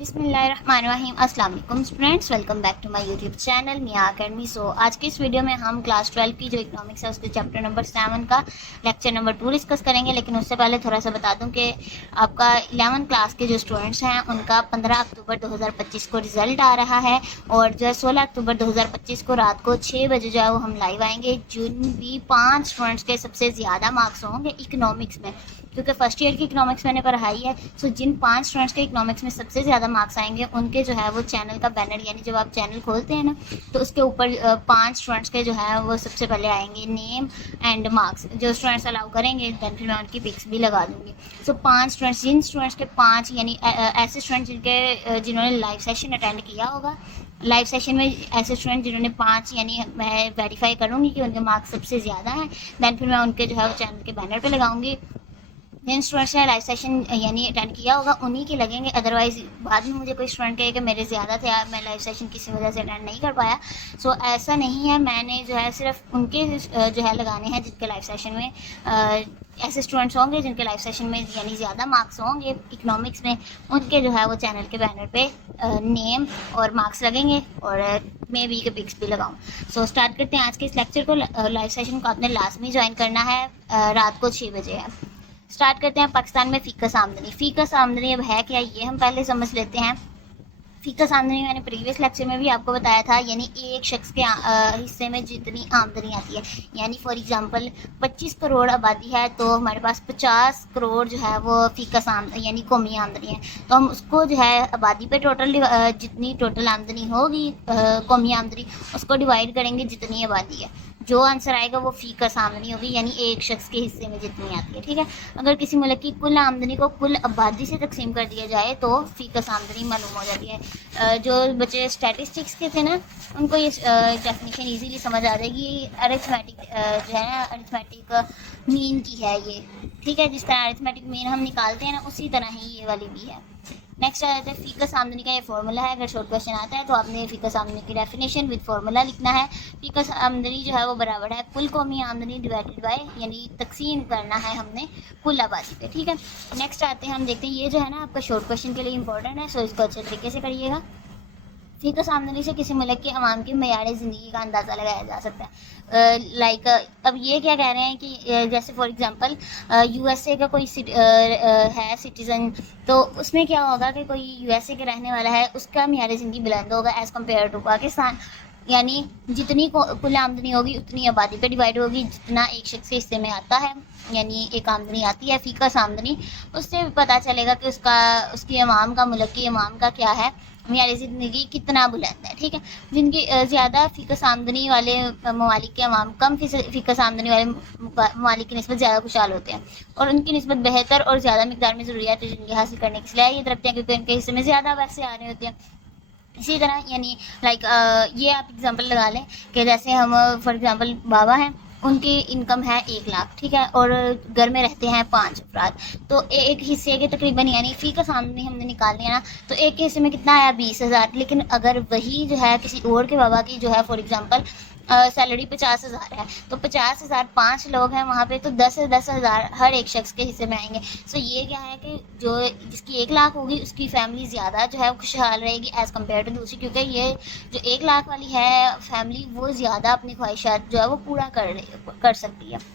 بسم اللہ الرحمن الرحیم۔ السلام علیکم students, welcome back to my YouTube channel Miyan academy. آج کی اس ویڈیو میں ہم کلاس 12 کی جو اکنامکس ہے اس کے چیپٹر نمبر 7 کا لیکچر نمبر 2 ڈسکس کریں گے۔ لیکن اس سے پہلے تھوڑا سا بتا دوں کہ آپ کا 11 کلاس کے جو اسٹوڈنٹس ہیں ان کا 15 اکتوبر 2025 کو رزلٹ آ رہا ہے، اور جو ہے 16 اکتوبر 2025 کو رات کو 6 بجے جو ہے وہ ہم لائیو آئیں گے۔ جن بھی 5 اسٹوڈنٹس کے سب سے زیادہ مارکس ہوں گے اکنامکس میں، کیونکہ فرسٹ ایئر کی اکنامکس میں نے پڑھائی ہے، جن 5 اسٹوڈنٹس کے اکنامکس میں سب سے زیادہ مارکس آئیں گے ان کے جو ہے وہ چینل کا بینر، یعنی جب آپ چینل کھولتے ہیں نا تو اس کے اوپر 5 اسٹوڈنٹس کے جو ہے وہ سب سے پہلے آئیں گے نیم اینڈ مارکس۔ جو اسٹوڈنٹس الاؤ کریں گے دین پھر میں ان کی پکس بھی لگا دوں گی۔ 5 اسٹوڈنٹس، جن اسٹوڈنٹس کے 5 یعنی ایسے اسٹوڈنٹس جنہوں نے لائیو سیشن اٹینڈ کیا ہوگا، لائیو سیشن میں ایسے اسٹوڈنٹ جنہوں نے 5 یعنی میں ویریفائی کروں گی کہ ان کے مارکس سب سے زیادہ ہیں، دین پھر میں ان کے جو ہے وہ چینل کے بینر پہ لگاؤں گی۔ جن اسٹوڈنٹس نے لائیو سیشن یعنی اٹینڈ کیا ہوگا انہیں کے لگیں گے، ادروائز بعد میں مجھے کوئی اسٹوڈنٹ کہے کہ میرے زیادہ تھے، میں لائیو سیشن کسی وجہ سے اٹینڈ نہیں کر پایا۔ ایسا نہیں ہے، میں نے جو ہے صرف ان کے جو ہے لگانے ہیں جن کے لائیو سیشن میں ایسے اسٹوڈنٹس ہوں گے جن کے لائیو سیشن میں یعنی زیادہ مارکس ہوں گے اکنامکس میں، ان کے جو ہے وہ چینل کے بینر پہ نیم اور مارکس لگیں گے، اور میں بھی کے پکس بھی لگاؤں۔ اسٹارٹ کرتے ہیں آج کے اس لیکچر کو۔ لائیو سیشن کو آپ نے لازمی جوائن کرنا ہے، رات کو 6 بجے ہے۔ اسٹارٹ کرتے ہیں پاکستان میں فیکس آمدنی۔ فیکس آمدنی اب ہے کیا یہ ہم پہلے سمجھ لیتے ہیں۔ فیکس آمدنی میں نے پریویس لیکچر میں بھی آپ کو بتایا تھا، یعنی ایک شخص کے حصے میں جتنی آمدنی آتی ہے، یعنی فار ایگزامپل 25 کروڑ آبادی ہے تو ہمارے پاس 50 کروڑ جو ہے وہ فیکس آمدنی یعنی قومی آمدنی ہے، تو ہم اس کو جو ہے آبادی پہ ٹوٹل جتنی ٹوٹل آمدنی ہوگی قومی آمدنی، اس کو ڈیوائڈ کریں گے جتنی آبادی ہے، جو آنسر آئے گا وہ فیکس آمدنی ہوگی، یعنی ایک شخص کے حصے میں جتنی آتی ہے، ٹھیک ہے۔ اگر کسی ملک کی کل آمدنی کو کل آبادی سے تقسیم کر دیا جائے تو فیکس آمدنی معلوم ہو جاتی ہے۔ جو بچے اسٹیٹسٹکس کے تھے نا ان کو یہ ڈیفینیشن ایزیلی سمجھ آ جائے گی۔ ارتھمیٹک جو ہے نا، ارتھمیٹک مین کی ہے یہ، ٹھیک ہے۔ جس طرح ارتھمیٹک مین ہم نکالتے ہیں نا اسی طرح ہی یہ والی بھی ہے۔ نیکسٹ آ جاتا ہے فیکس آمدنی کا یہ فارمولا ہے۔ اگر شارٹ کویشچن آتا ہے تو آپ نے فیکس آمدنی کی ڈیفینیشن وتھ فارمولا لکھنا ہے۔ فیکس آمدنی جو ہے وہ برابر ہے کل قومی آمدنی ڈیوائڈیڈ بائی، یعنی تقسیم کرنا ہے ہم نے کل آبادی پہ، ٹھیک ہے۔ نیکسٹ آتے ہیں، ہم دیکھتے ہیں یہ جو ہے نا آپ کا شارٹ کویشچن کے لیے امپورٹنٹ ہے، اس کو اچھے طریقے سے کریے گا۔ فیکس آمدنی سے کسی ملک کے عوام کی معیار زندگی کا اندازہ لگایا جا سکتا ہے۔ اب یہ کیا کہہ رہے ہیں کہ جیسے for example U S A کا کوئی ہے سٹیزن، تو اس میں کیا ہوگا کہ کوئی یو ایس اے کے رہنے والا ہے، اس کا معیار زندگی بلند ہوگا ایز کمپیئر ٹو پاکستان، یعنی جتنی کل آمدنی ہوگی اتنی آبادی پہ ڈیوائڈ ہوگی، جتنا ایک شخص کے حصے میں آتا ہے، یعنی ایک آمدنی آتی ہے فیکس آمدنی، اس سے پتہ چلے گا کہ اس کی عوام کا، ملک کی عوام کا کیا ہے معیار زندگی کتنا بلند ہے، ٹھیک ہے۔ جن کی زیادہ فیکس آمدنی والے ممالک کے عوام کم فیکس آمدنی والے ممالک کی نسبت زیادہ خوشحال ہوتے ہیں، اور ان کی نسبت بہتر اور زیادہ مقدار میں ضروریات زندگی حاصل کرنے کی صلاحیت رکھتے ہیں، کیونکہ ان کے حصے میں زیادہ پیسے آ رہے ہوتے ہیں۔ اسی طرح یعنی یہ آپ اگزامپل لگا لیں کہ جیسے ہم فار ایگزامپل بابا ہیں، ان کی انکم ہے 1 لاکھ، ٹھیک ہے، اور گھر میں رہتے ہیں 5 افراد، تو ایک حصے کے تقریباً یعنی فیکس آمدنی ہم نے نکال لیا نا، تو ایک کے حصے میں کتنا آیا 20,000، لیکن اگر وہی جو ہے کسی اور کے بابا کی جو ہے فار ایگزامپل سیلری 50,000 ہے، تو 50,000 5 لوگ ہیں وہاں پہ، تو 10,000 ہر ایک شخص کے حصے میں آئیں گے۔ یہ کیا ہے کہ جو جس کی 1 لاکھ ہوگی اس کی فیملی زیادہ جو ہے خوشحال رہے گی ایز کمپیئر ٹو دوسری، کیونکہ یہ جو 1 لاکھ والی ہے فیملی وہ زیادہ اپنی خواہشات جو ہے وہ پورا کر سکتی ہے۔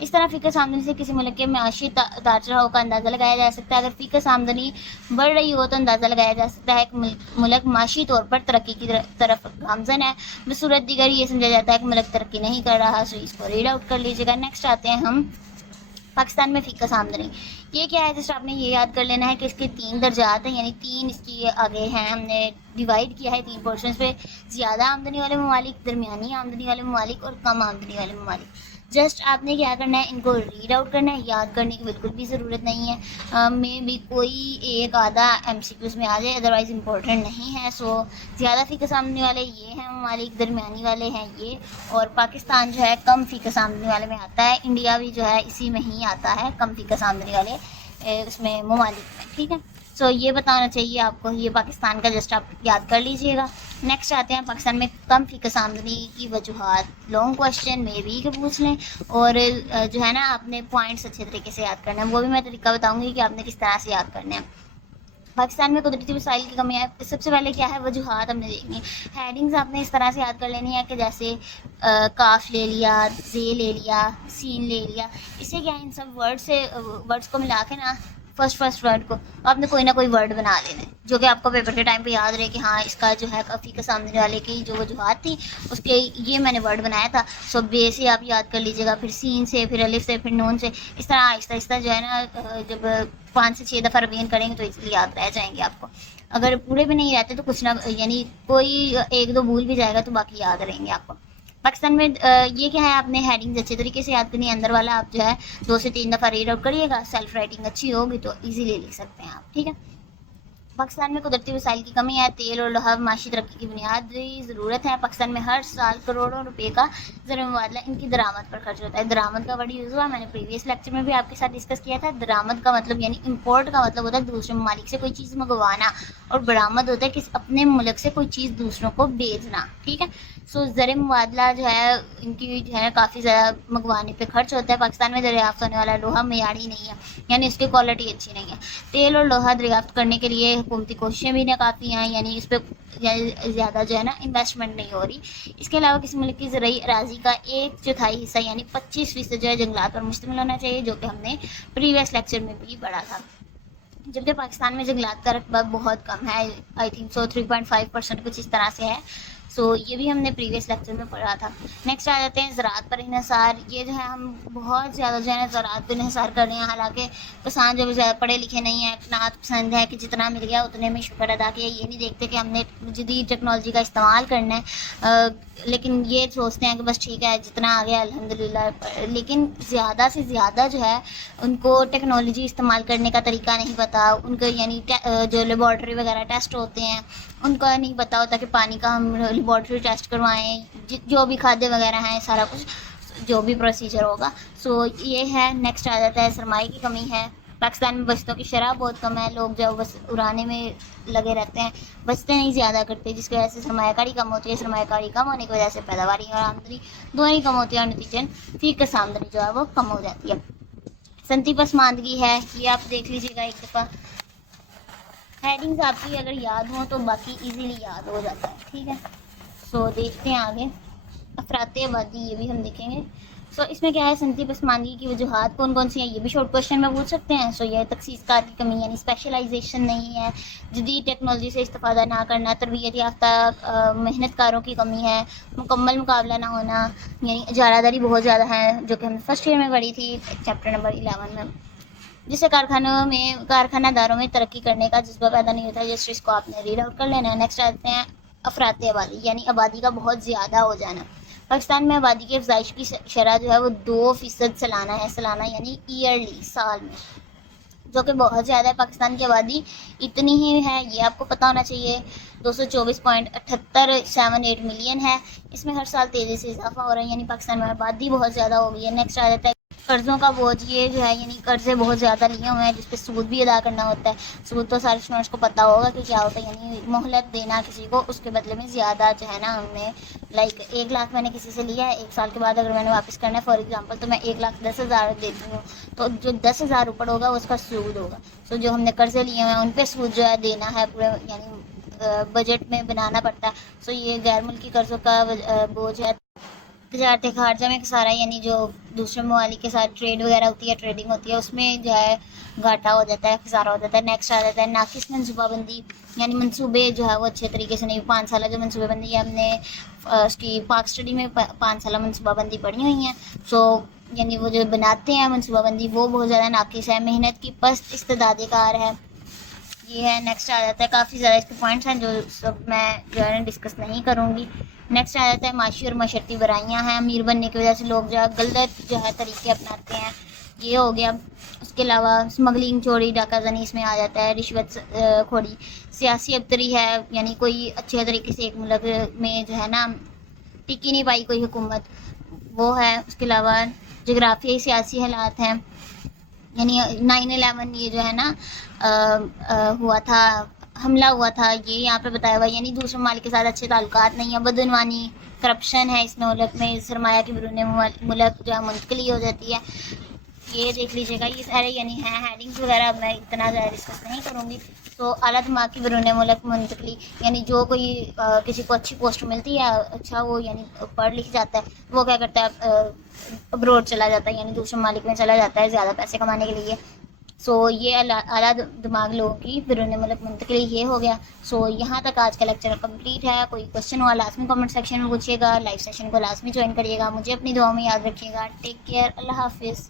اس طرح فیکس آمدنی سے کسی ملک کے معاشی اتار چڑھاؤ کا اندازہ لگایا جا سکتا ہے۔ اگر فیکس آمدنی بڑھ رہی ہو تو اندازہ لگایا جا سکتا ہے کہ ملک معاشی طور پر ترقی کی طرف گامزن ہے، بصورت دیگر یہ سمجھا جاتا ہے کہ ملک ترقی نہیں کر رہا۔ اس کو ریڈ آؤٹ کر لیجیے گا۔ نیکسٹ آتے ہیں ہم پاکستان میں فیکس آمدنی۔ یہ کیا ہے، جسٹ آپ نے یہ یاد کر لینا ہے کہ اس کے 3 درجات ہیں، یعنی 3 اس کی آگے ہیں، ہم نے ڈیوائڈ کیا ہے 3 پورشنز پہ: زیادہ آمدنی والے ممالک، درمیانی آمدنی والے ممالک، اور کم آمدنی والے ممالک۔ جسٹ آپ نے کیا کرنا ہے، ان کو ریڈ آؤٹ کرنا ہے، یاد کرنے کی بالکل بھی ضرورت نہیں ہے۔ میں بھی کوئی ایک آدھا ایم سی کیوز میں آ جائے، ادروائز امپورٹنٹ نہیں ہے۔ زیادہ فیکس آمدنی والے یہ ہیں ممالک، درمیانی والے ہیں یہ، اور پاکستان جو ہے کم فیکس آمدنی والے میں آتا ہے۔ انڈیا بھی جو ہے اسی میں ہی آتا ہے، کم فیکس آمدنی والے اس میں ممالک میں، ٹھیک ہے۔ یہ بتانا چاہیے آپ کو، یہ پاکستان کا جسٹ آپ یاد کر لیجئے گا۔ نیکسٹ آتے ہیں پاکستان میں کم فیکس آمدنی کی وجوہات۔ لانگ کویشچن میں بھی کہ پوچھ لیں، اور جو ہے نا آپ نے پوائنٹس اچھے طریقے سے یاد کرنا ہے، وہ بھی میں طریقہ بتاؤں گی کہ آپ نے کس طرح سے یاد کرنا ہے۔ پاکستان میں قدرتی وسائل کی کمی ہے. سب سے پہلے کیا ہے وجوہات ہم نے دیکھنی ہے. ہیڈنگز آپ نے اس طرح سے یاد کر لینی ہے کہ جیسے کاف لے لیا, زے لے لیا, سین لے لیا. اس سے کیا ہے ان سب ورڈس کو ملا کے نا فرسٹ ورڈ کو آپ نے کوئی نہ کوئی ورڈ بنا لینا ہے جو کہ آپ کو پیپر کے ٹائم پہ یاد رہے کہ ہاں اس کا جو ہے کافی کا سامنے والے کی جو وجوہات تھی اس کے یہ میں نے ورڈ بنایا تھا. سو بے سے آپ یاد کر لیجیے گا, پھر سین سے, پھر الف سے, پھر نون سے. اس طرح آہستہ آہستہ جو ہے نا جب 5 سے 6 دفعہ ریویژن کریں گے تو اس لیے یاد رہ جائیں گے آپ کو. اگر پورے بھی نہیں رہتے تو کچھ نہ یعنی کوئی 1-2 بھول بھی جائے گا تو باقی یاد رہیں گے آپ کو. پاکستان میں یہ کیا ہے آپ نے ہیڈنگز اچھے طریقے سے یاد کرنی ہے. اندر والا آپ جو ہے 2 سے 3 دفعہ ریڈ آؤٹ کریے گا. سیلف رائٹنگ اچھی ہوگی تو ایزیلی لکھ سکتے ہیں آپ. ٹھیک ہے. پاکستان میں قدرتی وسائل کی کمی ہے. تیل اور لوہا معاشی ترقی کی بنیادی ضرورت ہے. پاکستان میں ہر سال کروڑوں روپے کا زر مبادلہ ان کی درآمد پر خرچ ہوتا ہے. درآمد کا ورڈ یوز ہوا, میں نے پریویس لیکچر میں بھی آپ کے ساتھ ڈسکس کیا تھا. درآمد کا مطلب یعنی امپورٹ کا مطلب ہوتا ہے دوسرے ممالک سے کوئی چیز منگوانا, اور برآمد ہوتا ہے کہ اپنے ملک سے کوئی چیز دوسروں کو بیچنا. ٹھیک ہے. سو زر مبادلہ جو ہے ان کی جو ہے کافی زیادہ منگوانے پہ خرچ ہوتا ہے. پاکستان میں دریافت ہونے والا لوہا معیاری نہیں ہے, یعنی اس کی کوالٹی اچھی نہیں ہے. تیل اور لوہا دریافت کرنے کے لیے حکومتی کوششیں بھی ناکافی ہیں, یعنی اس پہ زیادہ جو ہے نا انویسٹمنٹ نہیں ہو رہی. اس کے علاوہ کسی ملک کی زرعی اراضی کا 1/4 حصہ یعنی 25% جو ہے جنگلات پر مشتمل ہونا چاہیے, جو کہ ہم نے پریویس لیکچر میں بھی پڑھا تھا. جبکہ پاکستان میں جنگلات کا رقبہ بہت کم ہے, آئی تھنک سو 3.5% کچھ اس طرح سے ہے. سو یہ بھی ہم نے پریویس لیکچر میں پڑھا تھا. نیکسٹ آ جاتے ہیں زراعت پر انحصار. یہ جو ہے ہم بہت زیادہ جو ہے نا زراعت پر انحصار کر رہے ہیں, حالانکہ کسان جو زیادہ پڑھے لکھے نہیں ہیں, قناعت پسند ہے کہ جتنا مل گیا اتنے میں شکر ادا کیا. یہ نہیں دیکھتے کہ ہم نے جدید ٹیکنالوجی کا استعمال کرنا ہے, لیکن یہ سوچتے ہیں کہ بس ٹھیک ہے جتنا آ گیا الحمدللہ. لیکن زیادہ سے زیادہ جو ہے ان کو ٹیکنالوجی استعمال کرنے کا طریقہ نہیں پتہ. ان کو یعنی جو لیبارٹری وغیرہ ٹیسٹ ہوتے ہیں ان کا نہیں پتہ ہوتا کہ پانی کا ہم لیبارٹری ٹیسٹ کروائیں, جو بھی کھادے وغیرہ ہیں سارا کچھ جو بھی پروسیجر ہوگا. سو یہ ہے. نیکسٹ آ جاتا ہے سرمایہ کی کمی ہے. پاکستان میں بچتوں کی شرح بہت کم ہے. لوگ جو بس اڑانے میں لگے رہتے ہیں, بچتے نہیں زیادہ کرتے, جس کی وجہ سے سرمایہ کاری کم ہوتی ہے. سرمایہ کاری کم ہونے کی وجہ سے پیداواری اور آمدنی دونوں ہی کم ہوتی ہے, اور نتیجن فی کس آمدنی جو ہے وہ کم ہو جاتی ہے. صنعتی پسماندگی ہے, یہ آپ دیکھ لیجیے گا ایک دفعہ. ہیڈنگز آپ کی اگر یاد ہوں تو باقی ایزیلی یاد ہو جاتا ہے. ٹھیک ہے. سو دیکھتے ہیں آگے افراط آبادی, یہ بھی ہم دیکھیں گے. سو اس میں کیا ہے صنعتی پسماندگی کی وجوہات کون کون سی ہیں, یہ بھی شارٹ کوشچن میں پوچھ سکتے ہیں. سو یہ تخصیص کار کی کمی یعنی اسپیشلائزیشن نہیں ہے, جدید ٹیکنالوجی سے استفادہ نہ کرنا, تربیت یافتہ محنت کاروں کی کمی ہے, مکمل مقابلہ نہ ہونا, یعنی اجارہ داری بہت زیادہ ہے, جو کہ ہم نے فرسٹ ایئر میں پڑھی تھی چیپٹر نمبر 11 میں. جس سے کارخانہ داروں میں ترقی کرنے کا جذبہ پیدا نہیں ہوتا. جس کو آپ نے ریڈ آؤٹ کر لینا ہے. نیکسٹ آتے ہیں افراط آبادی یعنی آبادی کا بہت زیادہ ہو جانا. پاکستان میں آبادی کی افزائش کی شرح جو ہے وہ 2% سالانہ ہے. سالانہ یعنی ایئرلی, سال میں, جو کہ بہت زیادہ ہے. پاکستان کی آبادی اتنی ہی ہے, یہ آپ کو پتہ ہونا چاہیے. 224.78 ملین ہے. اس میں ہر سال تیزی سے اضافہ ہو رہا ہے, یعنی پاکستان میں آبادی بہت زیادہ ہو گئی ہے. نیکسٹ آ جاتا ہے قرضوں کا بوجھ. یہ جو ہے یعنی قرضے بہت زیادہ لیے ہوئے ہیں, جس پہ سود بھی ادا کرنا ہوتا ہے. سود تو سارے اسٹوڈنٹس کو پتہ ہوگا کہ کیا ہوتا ہے, یعنی مہلت دینا کسی کو, اس کے بدلے میں زیادہ جو ہے نا ہمیں لائک 1 لاکھ میں نے کسی سے لیا ہے, 1 سال کے بعد اگر میں نے واپس کرنا ہے فار ایگزامپل, تو میں 1,10,000 دیتی ہوں, تو جو 10,000 اوپر ہوگا اس کا سود ہوگا. سو جو ہم نے قرضے لیے ہوئے ہیں ان پہ سود جو ہے دینا ہے پورے, یعنی بجٹ میں بنانا پڑتا ہے. سو یہ غیر ملکی قرضوں کا بوجھ ہے. تجارت خارجہ میں خسارہ, یعنی جو دوسرے ممالک کے ساتھ ٹریڈ وغیرہ ہوتی ہے, ٹریڈنگ ہوتی ہے, اس میں جو ہے گھاٹا ہو جاتا ہے, خسارہ ہو جاتا ہے. نیکسٹ آ جاتا ہے ناقص منصوبہ بندی, یعنی منصوبے جو ہے وہ اچھے طریقے سے نہیں. 5 سالہ جو منصوبہ بندی ہے, ہم نے اس کی پاک اسٹڈی میں 5 سالہ منصوبہ بندی پڑھی ہوئی ہیں. سو یعنی وہ جو بناتے ہیں منصوبہ بندی وہ بہت زیادہ ناقص ہے. محنت کی پست استعداد کار ہے, یہ ہے. نیکسٹ آ جاتا ہے کافی زیادہ اس کے پوائنٹس ہیں جو سب میں جو ہے ڈسکس نہیں کروں گی. نیکسٹ آ جاتا ہے معاشی اور معاشرتی برائیاں ہیں. امیر بننے کی وجہ سے لوگ جو ہے غلط جو ہے طریقے اپناتے ہیں, یہ ہو گیا. اس کے علاوہ اسمگلنگ, چوری, ڈاکہ زنی اس میں آ جاتا ہے. رشوت خوری, سیاسی ابتری ہے, یعنی کوئی اچھے طریقے سے ایک ملک میں جو ہے نا ٹکی نہیں پائی کوئی حکومت, وہ ہے. اس کے علاوہ جغرافیائی سیاسی حالات ہیں, یعنی 9/11 یہ جو ہے نا ہوا تھا, حملہ ہوا تھا, یہ یہاں پہ بتایا ہوا ہے. یعنی دوسرے ممالک کے ساتھ اچھے تعلقات نہیں ہیں. بدعنوانی, کرپشن ہے اس ملک میں. سرمایہ کی بیرون ملک جو ہے منتقلی ہو جاتی ہے. یہ دیکھ لیجیے گا. یہ سارے یعنی ہیں ہیڈنگس وغیرہ, اب میں اتنا زیادہ ڈسکس نہیں کروں گی. تو اعلیٰ دماغ کی بیرون ملک منتقلی، یعنی جو کوئی کسی کو اچھی پوسٹ ملتی ہے، اچھا وہ یعنی پڑھ لکھ جاتا ہے، وہ کیا کرتا ہے ابروڈ چلا جاتا ہے، یعنی دوسرے ممالک میں چلا جاتا ہے زیادہ پیسے کمانے کے لیے. سو یہ اعلیٰ دماغ لوگوں کی بیرون ملک منتقلی یہ ہو گیا. سو یہاں تک آج کا لیکچر کمپلیٹ ہے. کوئی کوشچن ہوا لازمی کمنٹ سیکشن میں پوچھیے گا. لائیو سیشن کو لازمی جوائن کریے گا. مجھے اپنی دعاؤں میں یاد رکھیے گا. Take care. اللہ حافظ.